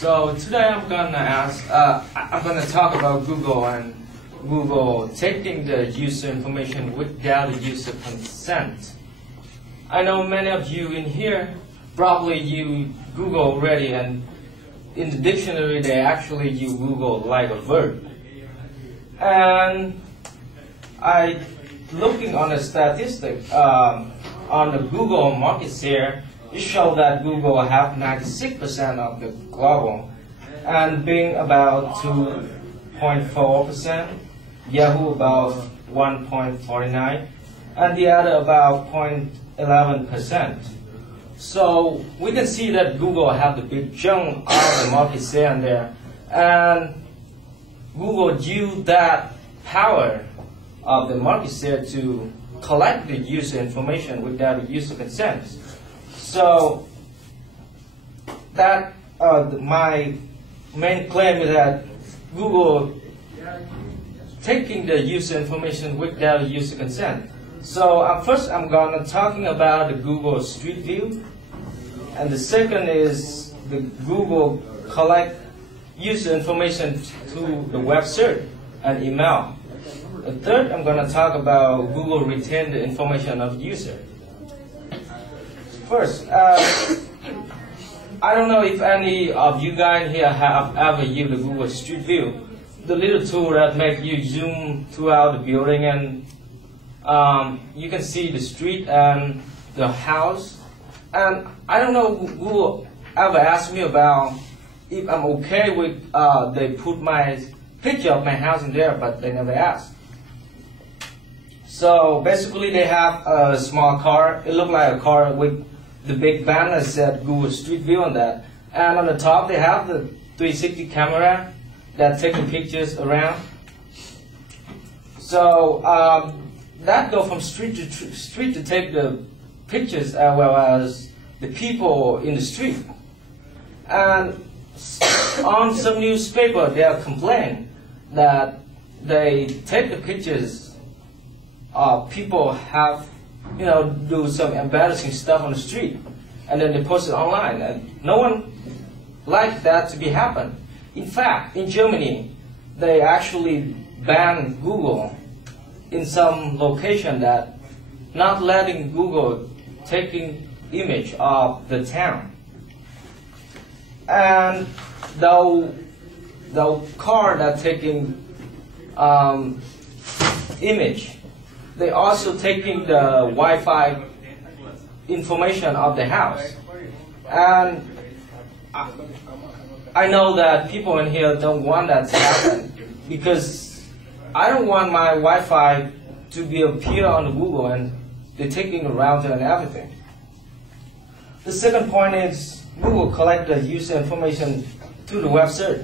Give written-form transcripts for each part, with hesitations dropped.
So today I'm gonna talk about Google and Google taking the user information without the user consent. I know many of you in here probably use Google already, and in the dictionary they actually use Google like a verb. And I looking on the statistic on the Google market share. It shows that Google have 96% of the global, and Bing about 2.4%, Yahoo about 1.49%, and the other about 0.11%. So we can see that Google have the big chunk of the market share in there, and Google use that power of the market share to collect the user information without the user consent. So that my main claim is that Google taking the user information without user consent. So first I'm gonna talking about the Google Street View, and the second is the Google collect user information to the web search and email. The third, I'm gonna talk about Google retain the information of user. First, I don't know if any of you guys here have ever used the Google Street View, the little tool that makes you zoom throughout the building, and you can see the street and the house. And I don't know Google ever asked me about if I'm okay with they put my picture of my house in there, but they never asked. So basically they have a small car. It looked like a car with the big banner said Google Street View on that. And on the top they have the 360 camera that's taking pictures around. So that go from street to street to take the pictures as well as the people in the street. And on some newspaper they are complaining that they take the pictures of people have do some embarrassing stuff on the street, and then they post it online, and no one liked that to be happen. In fact, in Germany, they actually banned Google in some location that not letting Google taking image of the town. And the car that taking image, they also taking the Wi-Fi information of the house. And I know that people in here don't want that to happen, because I don't want my Wi-Fi to be appear on Google and they're taking a router and everything. The second point is Google collect the user information through the web search.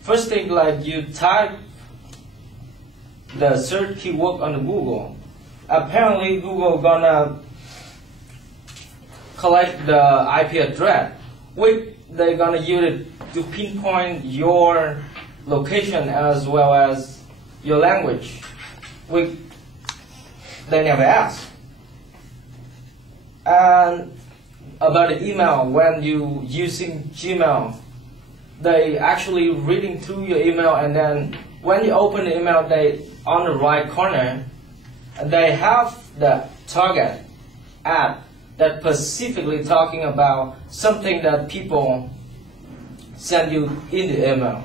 First thing, like you type the search keyword on the Google. Apparently Google gonna collect the IP address, which they're gonna use it to pinpoint your location as well as your language, which they never ask. And about the email, when you using Gmail, they actually reading through your email, and then when you open the email, they on the right corner, they have the target ad that specifically talking about something that people send you in the email.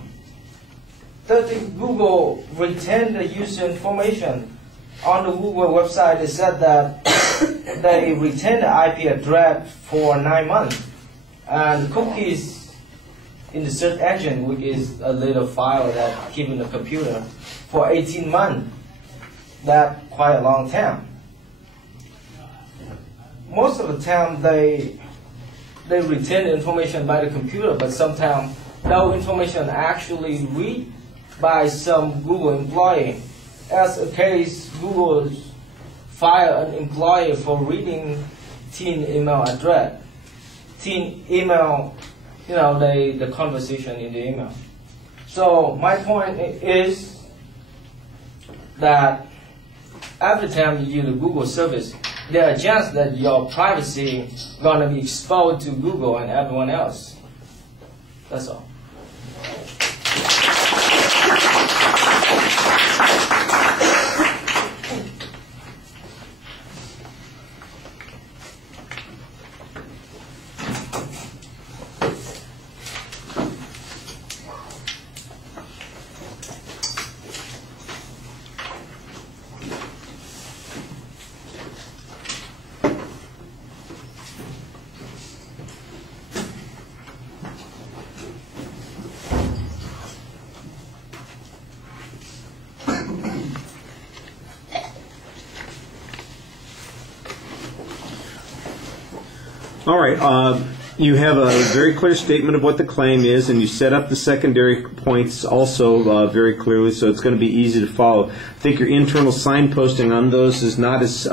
Third thing, Google retain the user information. On the Google website, they said that they retain the IP address for 9 months, and cookies in the search engine, which is a little file that keep in the computer, for 18 months. That's quite a long time. Most of the time they retain the information by the computer, but sometimes no information actually read by some Google employee. As a case, Google fire an employee for reading teen email address. Teen email, the conversation in the email. So my point is that every time you use the Google service, there are chances that your privacy is going to be exposed to Google and everyone else. That's all. All right. You have a very clear statement of what the claim is, and you set up the secondary points also very clearly, so it's going to be easy to follow. I think your internal signposting on those is not as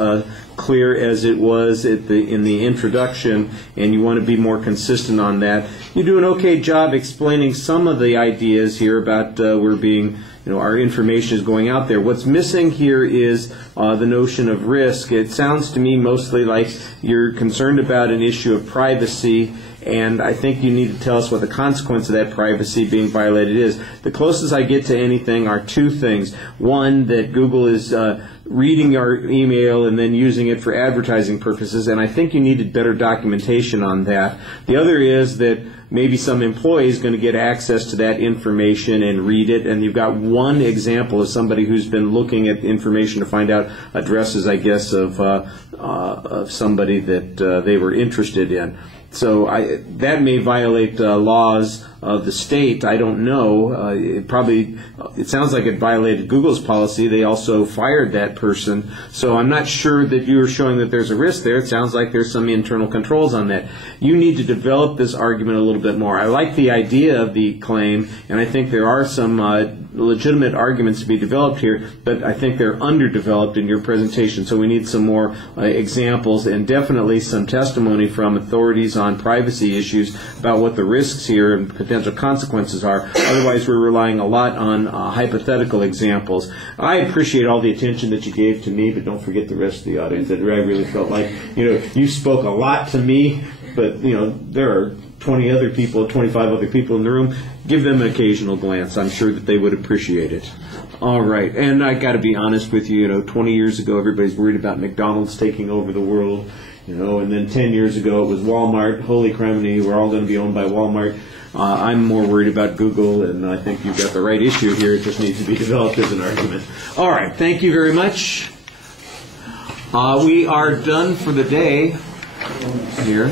clear as it was in the introduction, and you want to be more consistent on that. You do an okay job explaining some of the ideas here about our information is going out there. What's missing here is the notion of risk. It sounds to me mostly like you're concerned about an issue of privacy, and I think you need to tell us what the consequence of that privacy being violated is. The closest I get to anything are two things. One, that Google is reading our email and then using it for advertising purposes, and I think you needed better documentation on that. The other is that maybe some employee is going to get access to that information and read it, and you've got one example of somebody who's been looking at information to find out addresses, I guess, of somebody that they were interested in. So that may violate laws of the state. I don't know. It sounds like it violated Google's policy. They also fired that person. So I'm not sure that you are showing that there's a risk there. It sounds like there's some internal controls on that. You need to develop this argument a little bit more. I like the idea of the claim, and I think there are some legitimate arguments to be developed here, but I think they're underdeveloped in your presentation. So we need some more examples and definitely some testimony from authorities on privacy issues about what the risks here and potential consequences are. Otherwise, we're relying a lot on hypothetical examples. I appreciate all the attention that you gave to me, but don't forget the rest of the audience. I really felt like, you spoke a lot to me, but, there are 25 other people in the room. Give them an occasional glance. I'm sure that they would appreciate it. All right. And I got to be honest with you, 20 years ago, everybody's worried about McDonald's taking over the world, and then 10 years ago it was Walmart. Holy criminy, we're all going to be owned by Walmart. I'm more worried about Google, and I think you've got the right issue here. It just needs to be developed as an argument. All right. Thank you very much. We are done for the day here.